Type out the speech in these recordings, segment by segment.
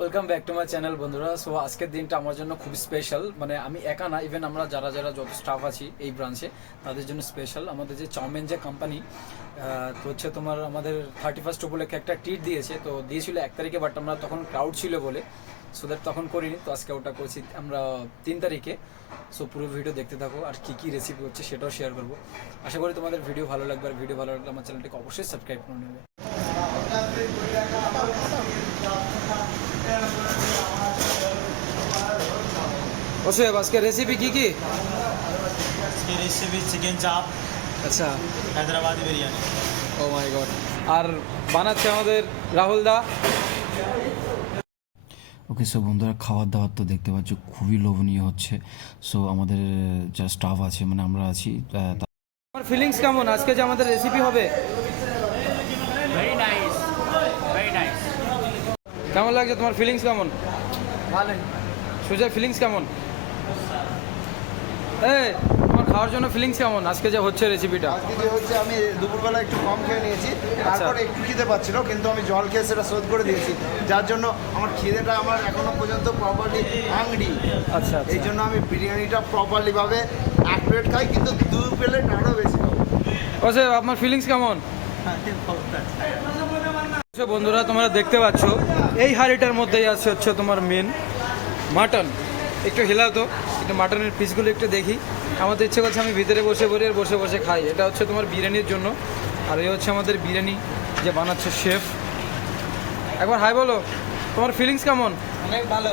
Welcome back to my channel বন্ধুরা। So আজকের দিনটা আমার জন্য খুব স্পেশাল মানে আমি একা না ইভেন আমরা যারা যারা যত স্টাফ আছি এই ব্রাঞ্চে তাদের জন্য স্পেশাল আমাদের যে চাউমিন যে কোম্পানি তো হচ্ছে তোমার আমাদের থার্টি ফার্স্ট উপলক্ষে একটা ট্রিট দিয়েছে। তো দিয়েছিল এক তারিখে বাট আমরা তখন ক্রাউড ছিল বলে সো দ্যাট তখন করিনি। তো আজকে ওটা করছি আমরা তিন তারিখে। সো পুরো ভিডিও দেখতে থাকো, আর কী কী রেসিপি হচ্ছে সেটাও শেয়ার করব। আশা করি তোমাদের ভিডিও ভালো লাগবে, আর ভিডিও ভালো লাগলে আমার চ্যানেলটিকে অবশ্যই সাবস্ক্রাইব করে নেবে। অসুয়েব আজকে রেসিপি কি কি? রেসিপি চিকেন চাপ আচ্ছা। Hyderabadi biryani. Oh my god আর বানাচ্ছে আমাদের রাহুল দা। ওকে সো বন্ধুরা খাওয়ার দাওয়ার তো দেখতে পাচ্ছ খুবই লোভনীয় হচ্ছে। সো আমাদের যা স্টাফ আছে মানে আমরা আছি আমার ফিলিংস কেমন? আজকে যে আমাদের রেসিপি হবে? কেমন লাগছে তোমার ফিলিংস কেমন? ভালো সুজয় ফিলিংস কেমন? এই তোমার খাওয়ার জন্য ফিলিংস কেমন? আজকে যে হচ্ছে রেসিপিটা আজকে যে হচ্ছে আমি দুপুরবেলা একটু কম খেয়ে নিয়েছি তারপরে একটু খিদে পাচ্ছিল কিন্তু আমি জল খেয়ে সেটা শোধ করে দিয়েছি। যার জন্য আমার খিদেটা আমার এখনও পর্যন্ত প্রপারলি হাংরি আচ্ছা এই জন্য আমি বিরিয়ানিটা প্রপারলি ভাবে এক প্লেট খাই কিন্তু দু প্লেট আরও বেশি খাব। অশোক আপনার ফিলিংস কেমন? আচ্ছা বন্ধুরা তোমরা দেখতে পাচ্ছ এই হাঁড়িটার মধ্যেই আছে হচ্ছে তোমার মেন মাটন একটু হেলাও তো একটু মাটনের পিসগুলো একটু দেখি। আমাদের ইচ্ছে করছে আমি ভিতরে বসে পড়ি আর বসে বসে খাই। এটা হচ্ছে তোমার বিরিয়ানির জন্য। আর এই হচ্ছে আমাদের বিরিয়ানি যে বানাচ্ছে শেফ একবার হাই বলো তোমার ফিলিংস কেমন? অনেক ভালো।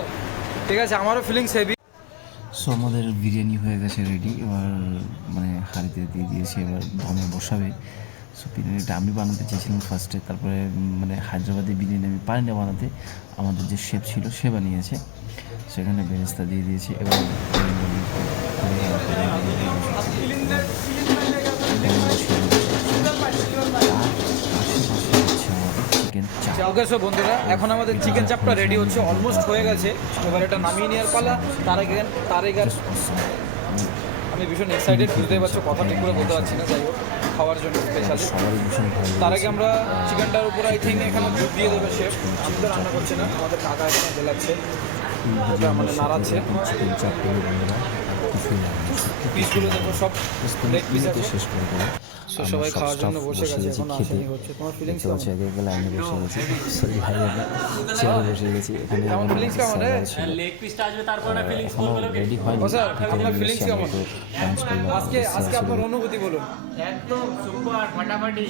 ঠিক আছে আমারও ফিলিংস হেভি সো আমাদের বিরিয়ানি হয়ে গেছে রেডি এবার মানে হাঁড়িতে দিয়ে দিয়েছি এবার দমে বসাবে। সো বিরিয়ানিটা আমি বানাতে চেয়েছিলাম ফার্স্টে তারপরে মানে হায়দ্রাবাদি বিরিয়ানি আমি পারি না বানাতে। আমাদের যে শেফ ছিল সে বানিয়েছে। সেখানে বেরেস্তা দিয়ে দিয়েছি এবং ওকে সো বন্ধুরা এখন আমাদের চিকেন চাপটা রেডি হচ্ছে অলমোস্ট হয়ে গেছে। এবার এটা নামিয়ে নেওয়ার পালা তার আগে তার আগে আমি ভীষণ এক্সাইটেড বুঝতে পারছ কথা ঠিক করে বলতে পারছি না যাই হোক খাওয়ার জন্য স্পেশালি তার আগে আমরা চিকেনটার উপর আই থিঙ্ক এখানে দুধ দিয়ে দেবে শেফ আমি তো রান্না করছি না আমাদের কাকা এখানে বেলাচ্ছে আমাদের মানে নাড়াচ্ছে। পিসগুলো দেখো সব লেগ পিস আছে শেষ করে দেবো So, সবাই খাওয়ার জন্য বসে গেছে, এখনও আসেনি হচ্ছে। তোমার feelings দেখতে পাচ্ছি একে একে লাইনে বসে গেছি সরি ভাই আমি চেয়ারে বসে গেছি এখানে কেমন রে? লেগ পিসটা আসবে তারপরে ফিলিংস রেডি স্যার, আপনার কেমন? আজকে আজকে আপনার অনুভূতি বলুন একদম সুপার ফাটাফাটি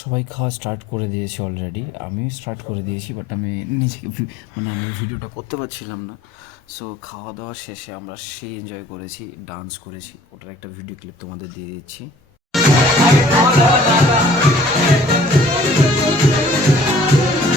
সবাই খাওয়া স্টার্ট করে দিয়েছে অলরেডি আমিও স্টার্ট করে দিয়েছি বাট আমি নিজেকে মানে আমি ভিডিওটা করতে পারছিলাম না। সো খাওয়া দাওয়া শেষে আমরা সেই এনজয় করেছি ডান্স করেছি। ওটার একটা ভিডিও ক্লিপ তোমাদের দিয়ে দিচ্ছি।